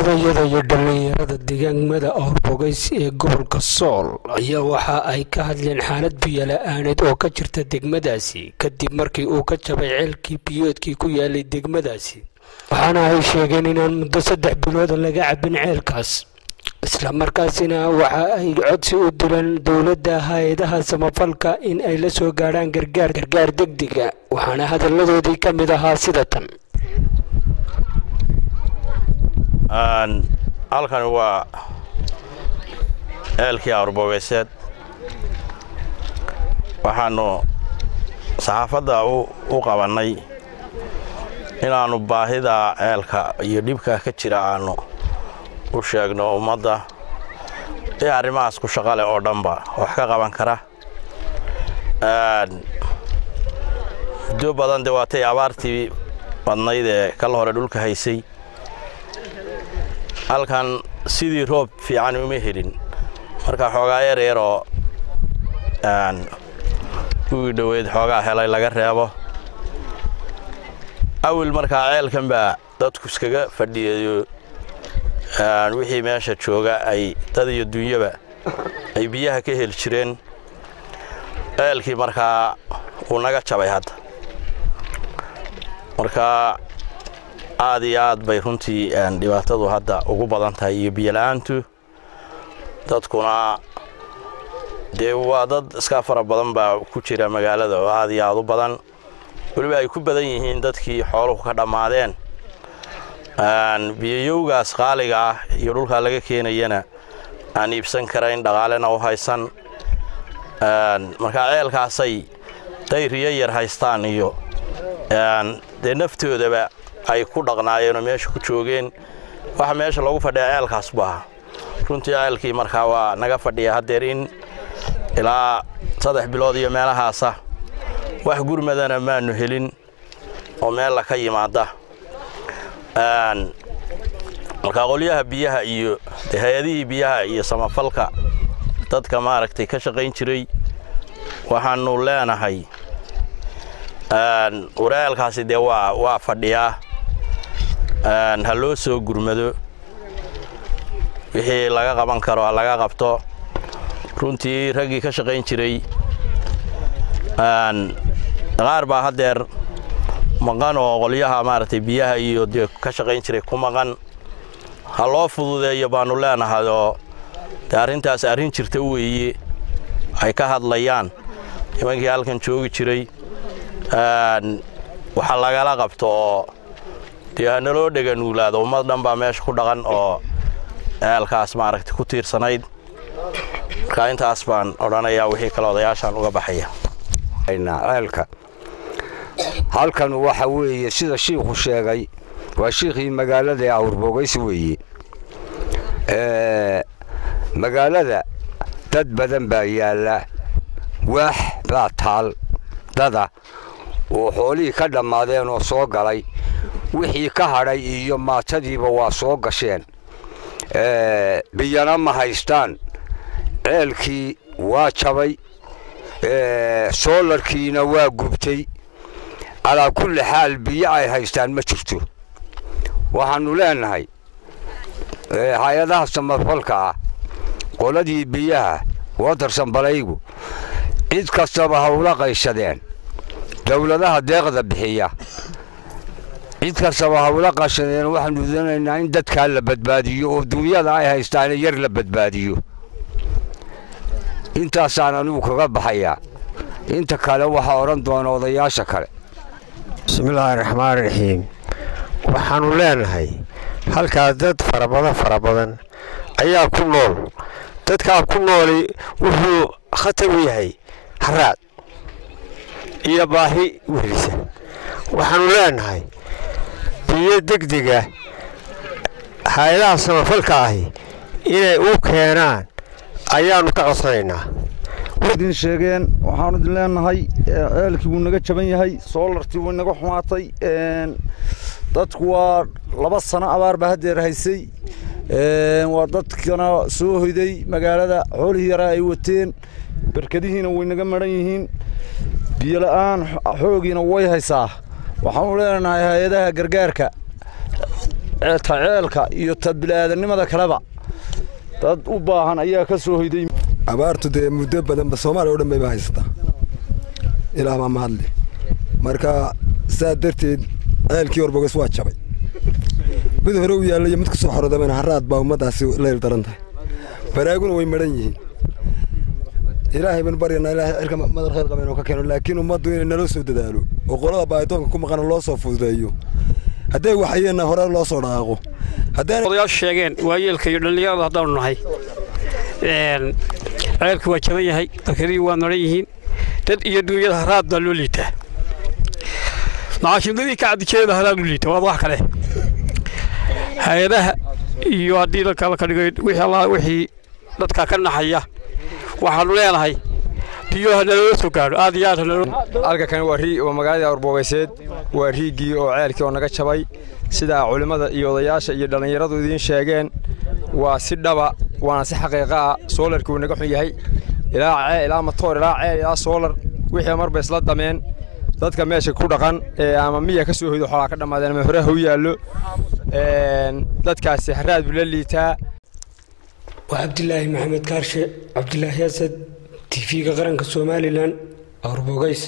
odayada iyo dhalinyarada deegaanada Awrbogays ee gobolka Sool ayaa waxa ay ka hadleen xaalad biyo la'aaneed oo ka jirta degmadaasi kadib markii uu ka jabay ceelkii biyoodkii ku yaalay degmadaasi waxaana ay sheegeen in muddo 3 bilood laga cabin ceelkaas isla markaasina waxa ay codsi u direen dawladda hay'adaha samafalka in ay la soo gaaraan gargaar degdeg ah waxaana hadaladoodii ka mid ahaa sida tan halkan waa ceelkii Awrbogaysed waxaanu saxaafadda u qabanay inaanu baahida ceelka iyo dhibka ka jira aanu u sheegno ummadda ee arrimahaas ku shaqale oo dhanba wax ka qaban kara muddo badan dawaatay abaartii badnayd ee kala hore dhulka haysay halkan sidii roob fiican uma helin marka xoogaa yar oo ugu dhaweyd xoogaa helay laga reebo awil marka ceelkan baa dadku iskaga fadhiyo wixii meesha jooga ay dad iyo dunyaba ay biyaha ka hel jireen ceelkii marka uu naga jabay hadda marka aad iyo aad bay runtii dhibaatadu hadda ugu badan tahay iyo biyo la'aantu dadkuna dee waa dad iska fara badan baa ku jira magaalada oo aad iyo aad u badan waliba ay ku badan yihiin dadkii xooluhu ka dhamaadeen biyowgaas qaaliga ah iyo dhulka laga keenayana aan iibsan karayn dhaqaalena u haysan marka ceelkaasay dayriyo yar haystaan iyo dee naftoodaba ay ku dhaqnaayeen oo meesha ku joogeen waxa meesha lagu fadhiya ceelkaas baa runtii ceelkii markaa waa naga fadhiya hadeer in ilaa 3 bilood iyo meelahaasa wax gurmadana maanu helin oo meel la ka yimaada marka qolyaha biyaha iyo hay'adihii biyaha iyo samafalka dadka maaragtay ka shaqayn jiray waxaanu leenahay waraalkaasi dee waa fadhiyaa ha loo soo gurmado wixii laga qaban karo laga qabto runtii ragii ka shaqayn jiray qaar baa hadeer maqan oo qolyaha maaragtay biyaha iyo ka shaqayn jiray ku maqan ha loo fududeeyo baanu leenahay oo arrintaas arrin jirta weeye ay ka hadlayaan nimankii halkan joogi jiray waxa lagala qabto oo dee naloo dhegan uulaado ummad dhan baa meesha ku dhaqan oo ceelkaas maaragtay ku tiirsanayd marka intaas baan odhanayaa wixii kale odayaashan uga baxaya ceelka halkan waxa weeye sida shiikhu sheegay waa shiikhii magaalada Awrbogays weeye magaalada dad badan baa yaala wax baa taal dada oo xoolihii ka dhamaadeen oo soo galay wixii ka hadhay iyo maatadiiba waa soo gasheen biyana ma haystaan ceelkii waa jabay soolarkiina waa gubtay على كل حال بيعي هايستان ما شفتو waxaanu leenahay hay'adaha samafalka qoladii biyaha wadarsan balaygu cid kastaba hawla qayshadeen dawladaha deeqda bixiya cid kastaba hawla qayshadeen waxaanu doonaynaa in dadka la badbaadiyo oo dunyada ay haystaan yar la badbaadiyo intaasaan anigu kaga baxaya inta kale waxa oran doona odayaasha kale bismillaahi raxmaani raxiim waxaanu leenahay halka dad farabadan ayaa ku nool dadka ku nool wuxuu khatar u yahay haraad iyo baahi weelisa waxaanu leenahay biyo degdega hay'adaha samafalka ahi inay u keenaan ayaanu ka codsanaynaa wadin sheegeen waxaanu leenahay ceelkii uu naga jaban yahay soolartii uu naga xumaatay dadku waa 2 sano abaar ba hadeer haysay waa dadkana soo hoyday magaalada xoolihii yara ay wateen barkadihiina way naga maran yihiin biyo la'aan xoogiina way haysaa waxaanu leenahay hay'adaha gargaarka ceelka iyo tabilaadnimada kaleba dad u baahan ayaa ka soo hoyday abaartu dee muddo badan Soomaaliya oo dhan bay haystaa ilaa ma mahadle marka saa darteed ceelkii Orbogays waa jabay mid hore u yaalay mid ka soo xoroodameen haraad baa ummadaasi leel daran tahay baraaguna way maran yihiin ilaahay ban bariyana ilaahay cirka madar khayr qabeen oo ka keeno laakiin ummaddu inay nala soo dadaalo oo qolada baaydoonka ku maqan loo soo fududeeyo haday waxayna hore loo soo dhaaqo hadaan odayaal sheegeen waayeelka iyo dhalinyarada hadaan nahay ceelku waa jaban yahay dadkii waa nool yihiin dad iyo dunyada haraad baa loo liitaa maashindadii ka cadjeeda haraad loo liitaa waa wax kale hay'adaha iyo hadii la kala dhigay wixii dadka ka naxaya waxaanu leenahay biyaha naloo soo gaaro aad iyo aad halka kan waa magaalada Orbogaysed waa riigii oo ceelkii oo naga jabay sida culimada iyo odayaasha iyo dhalinyaradu idin sheegeen waa si dhaba waana si xaqiiqo ah soolarku naga xun yahay ilaa matoor ilaa soolar wixii marba isla dameen dadka meesha ku dhaqan ama miya ka soo hoydo xoolo ka dhamaadeen ma hore u yaalo dadkaasi haraad buu la liitaa وعبدالله محمد كارشة عبدالله ياسد تيفيق قرن كسومالي لان أوربوغيس